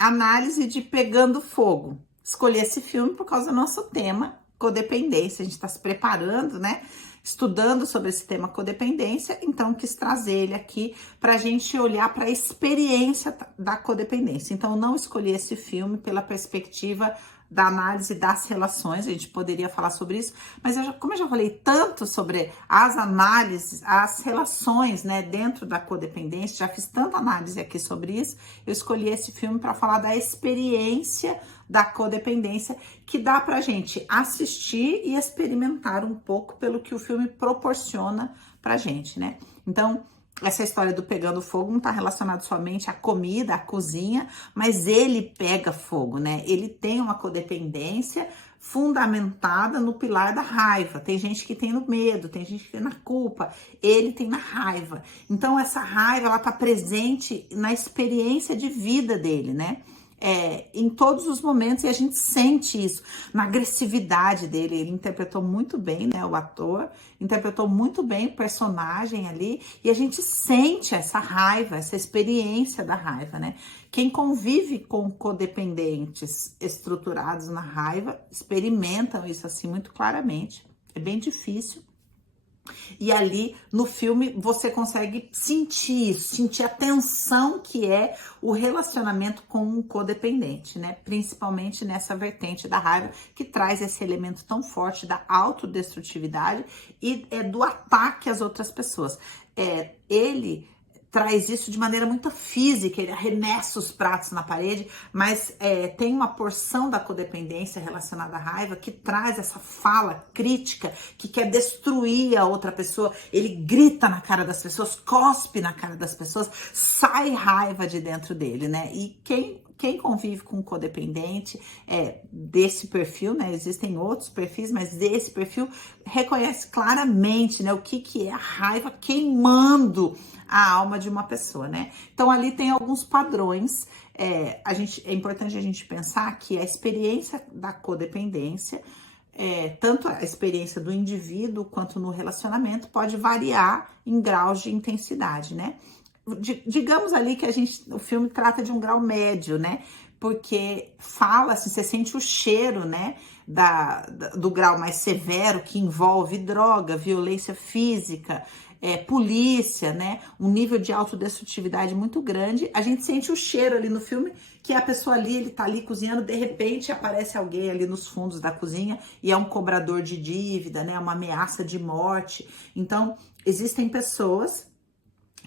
Análise de Pegando Fogo. Escolhi esse filme por causa do nosso tema, codependência. A gente está se preparando, né? Estudando sobre esse tema codependência, então quis trazer ele aqui para a gente olhar para a experiência da codependência. Então, não escolhi esse filme pela perspectiva da análise das relações, a gente poderia falar sobre isso, mas como eu já falei tanto sobre as análises, as relações, né, dentro da codependência, já fiz tanta análise aqui sobre isso, eu escolhi esse filme para falar da experiência da codependência, que dá pra gente assistir e experimentar um pouco pelo que o filme proporciona pra gente, né? Então, essa história do pegando fogo não está relacionada somente à comida, à cozinha, mas ele pega fogo, né? Ele tem uma codependência fundamentada no pilar da raiva. Tem gente que tem no medo, tem gente que tem na culpa, ele tem na raiva. Então, essa raiva, ela tá presente na experiência de vida dele, né? Em todos os momentos, e a gente sente isso na agressividade dele. Ele interpretou muito bem, né? O ator interpretou muito bem o personagem ali, e a gente sente essa raiva, essa experiência da raiva, né? Quem convive com codependentes estruturados na raiva experimentam isso assim muito claramente. É bem difícil. E ali no filme você consegue sentir isso, sentir a tensão que é o relacionamento com um codependente, né? Principalmente nessa vertente da raiva, que traz esse elemento tão forte da autodestrutividade e do ataque às outras pessoas. Ele traz isso de maneira muito física, ele arremessa os pratos na parede, mas tem uma porção da codependência relacionada à raiva que traz essa fala crítica, que quer destruir a outra pessoa. Ele grita na cara das pessoas, cospe na cara das pessoas, sai raiva de dentro dele, né? E quem convive com um codependente desse perfil, né? Existem outros perfis, mas desse perfil reconhece claramente, né, o que é a raiva queimando a alma de uma pessoa, né? Então ali tem alguns padrões. É importante a gente pensar que a experiência da codependência, tanto a experiência do indivíduo quanto no relacionamento, pode variar em graus de intensidade, né? Digamos ali que o filme trata de um grau médio, né? Porque fala, assim, você sente o cheiro, né? Do grau mais severo, que envolve droga, violência física, polícia, né? Um nível de autodestrutividade muito grande. A gente sente o cheiro ali no filme, que a pessoa ali, ele tá ali cozinhando, de repente aparece alguém ali nos fundos da cozinha e é um cobrador de dívida, né? Uma ameaça de morte. Então, existem pessoas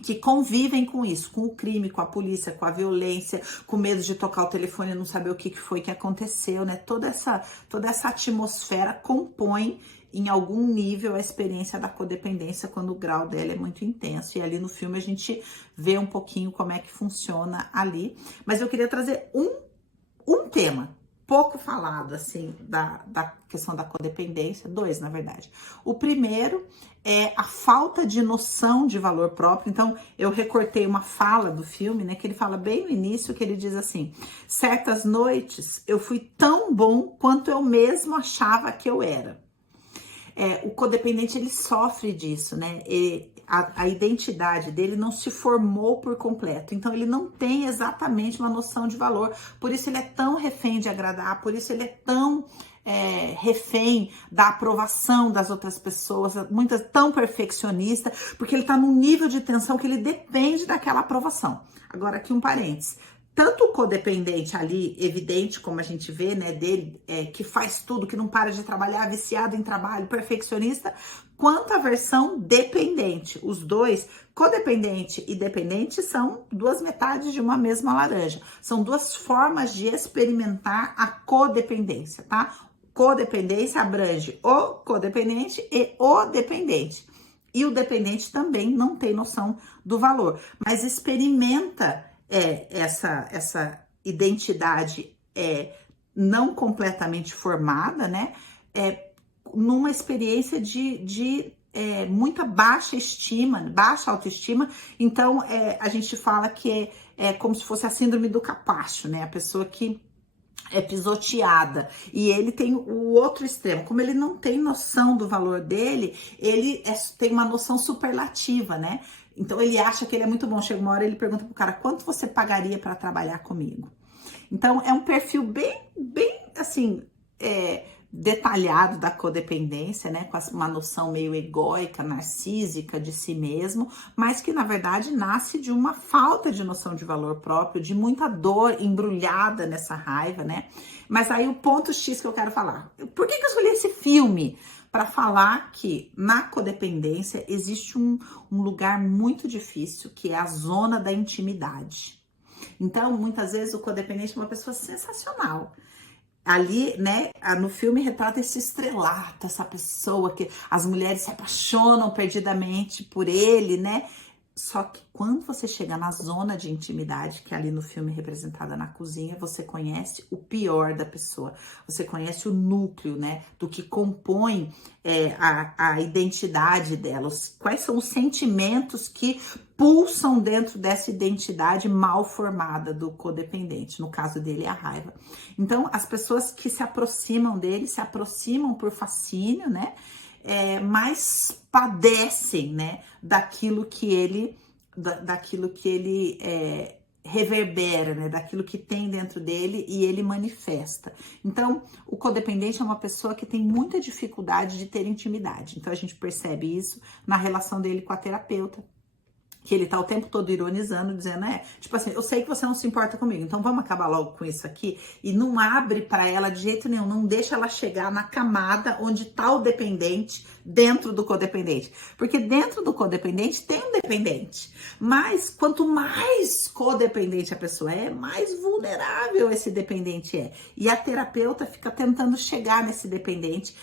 que convivem com isso, com o crime, com a polícia, com a violência, com medo de tocar o telefone e não saber o que foi que aconteceu, né? Toda essa atmosfera compõe em algum nível a experiência da codependência quando o grau dela é muito intenso. E ali no filme a gente vê um pouquinho como é que funciona ali. Mas eu queria trazer um tema pouco falado, assim, da questão da codependência, dois, na verdade. O primeiro é a falta de noção de valor próprio. Então, eu recortei uma fala do filme, né, que ele fala bem no início, que ele diz assim: certas noites eu fui tão bom quanto eu mesmo achava que eu era. O codependente, ele sofre disso, né? A identidade dele não se formou por completo, então ele não tem exatamente uma noção de valor, por isso ele é tão refém de agradar, por isso ele é tão refém da aprovação das outras pessoas, muitas tão perfeccionista, porque ele tá num nível de tensão que ele depende daquela aprovação. Agora aqui um parênteses. Tanto o codependente ali, evidente, como a gente vê, né, dele, que faz tudo, que não para de trabalhar, viciado em trabalho, perfeccionista, quanto a versão dependente. Os dois, codependente e dependente, são duas metades de uma mesma laranja. São duas formas de experimentar a codependência, tá? Codependência abrange o codependente e o dependente. E o dependente também não tem noção do valor, mas experimenta essa identidade não completamente formada, né? Numa experiência de muita baixa estima, baixa autoestima. Então, a gente fala que é como se fosse a síndrome do capacho, né? A pessoa que é pisoteada. E ele tem o outro extremo. Como ele não tem noção do valor dele, ele tem uma noção superlativa, né? Então ele acha que ele é muito bom. Chega uma hora, ele pergunta pro cara: quanto você pagaria para trabalhar comigo? Então, é um perfil bem assim, detalhado da codependência, né? Com uma noção meio egóica, narcísica de si mesmo, mas que na verdade nasce de uma falta de noção de valor próprio, de muita dor embrulhada nessa raiva, né? Mas aí o ponto X que eu quero falar. Por que eu escolhi esse filme? Para falar que na codependência existe um lugar muito difícil, que é a zona da intimidade. Então, muitas vezes o codependente é uma pessoa sensacional. Ali, né, no filme retrata esse estrelato, essa pessoa que as mulheres se apaixonam perdidamente por ele, né? Só que quando você chega na zona de intimidade, que é ali no filme representada na cozinha, você conhece o pior da pessoa. Você conhece o núcleo, né? Do que compõe a identidade dela. Quais são os sentimentos que pulsam dentro dessa identidade mal formada do codependente. No caso dele, é a raiva. Então, as pessoas que se aproximam dele, se aproximam por fascínio, né? Mais padecem, né, daquilo que ele reverbera, né, daquilo que tem dentro dele e ele manifesta. Então, o codependente é uma pessoa que tem muita dificuldade de ter intimidade. Então, a gente percebe isso na relação dele com a terapeuta, que ele tá o tempo todo ironizando, dizendo, tipo assim, eu sei que você não se importa comigo, então vamos acabar logo com isso aqui, e não abre para ela de jeito nenhum, não deixa ela chegar na camada onde tá o dependente dentro do codependente, porque dentro do codependente tem um dependente, mas quanto mais codependente a pessoa é, mais vulnerável esse dependente é, e a terapeuta fica tentando chegar nesse dependente,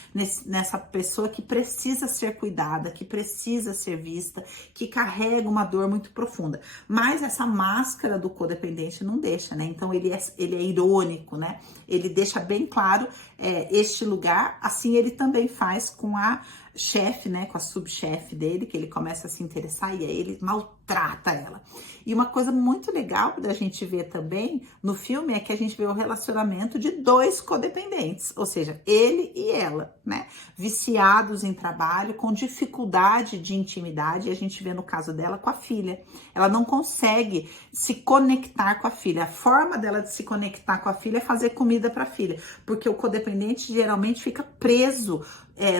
nessa pessoa que precisa ser cuidada, que precisa ser vista, que carrega uma dor muito profunda, mas essa máscara do codependente não deixa, né? Então ele é irônico, né? Ele deixa bem claro este lugar, assim ele também faz com a chefe, né? Com a subchefe dele, que ele começa a se interessar e aí ele maltrata ela. E uma coisa muito legal da gente ver também no filme é que a gente vê o relacionamento de dois codependentes, ou seja, ele e ela, né? Viciados em trabalho, com dificuldade de intimidade, e a gente vê no caso dela com a filha. Ela não consegue se conectar com a filha. A forma dela de se conectar com a filha é fazer comida para a filha, porque o codependente geralmente fica preso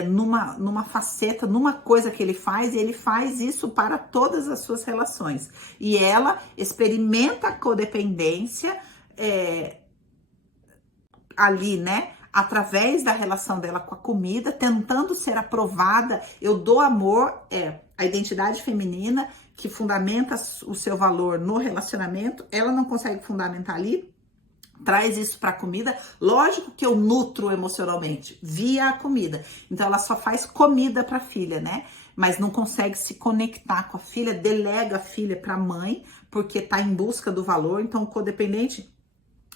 numa faceta, numa coisa que ele faz, e ele faz isso para todas as suas relações. E ela experimenta a codependência ali, né? Através da relação dela com a comida, tentando ser aprovada. Eu dou amor, a identidade feminina que fundamenta o seu valor no relacionamento, ela não consegue fundamentar ali, traz isso para a comida. Lógico que eu nutro emocionalmente via a comida. Então ela só faz comida para a filha, né? Mas não consegue se conectar com a filha, delega a filha para a mãe, porque tá em busca do valor. Então o codependente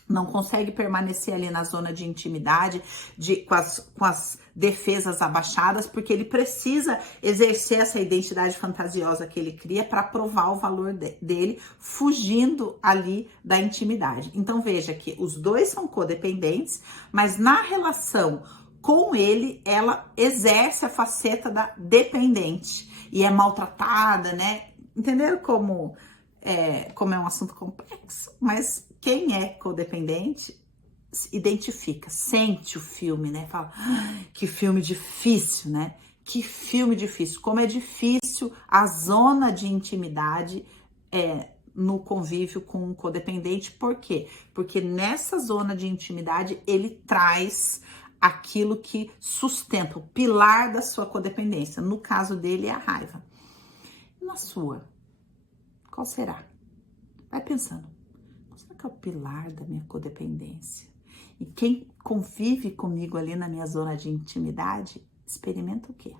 não consegue permanecer ali na zona de intimidade, com as defesas abaixadas, porque ele precisa exercer essa identidade fantasiosa que ele cria para provar o valor dele, fugindo ali da intimidade. Então veja que os dois são codependentes, mas na relação com ele, ela exerce a faceta da dependente e é maltratada, né? Entenderam como é um assunto complexo? Mas quem é codependente identifica, sente o filme, né? Fala, que filme difícil, né? Que filme difícil. Como é difícil a zona de intimidade no convívio com o codependente. Por quê? Porque nessa zona de intimidade ele traz aquilo que sustenta, o pilar da sua codependência. No caso dele é a raiva. Na sua, qual será? Vai pensando. Qual será que é o pilar da minha codependência? E quem convive comigo ali na minha zona de intimidade, experimenta o quê?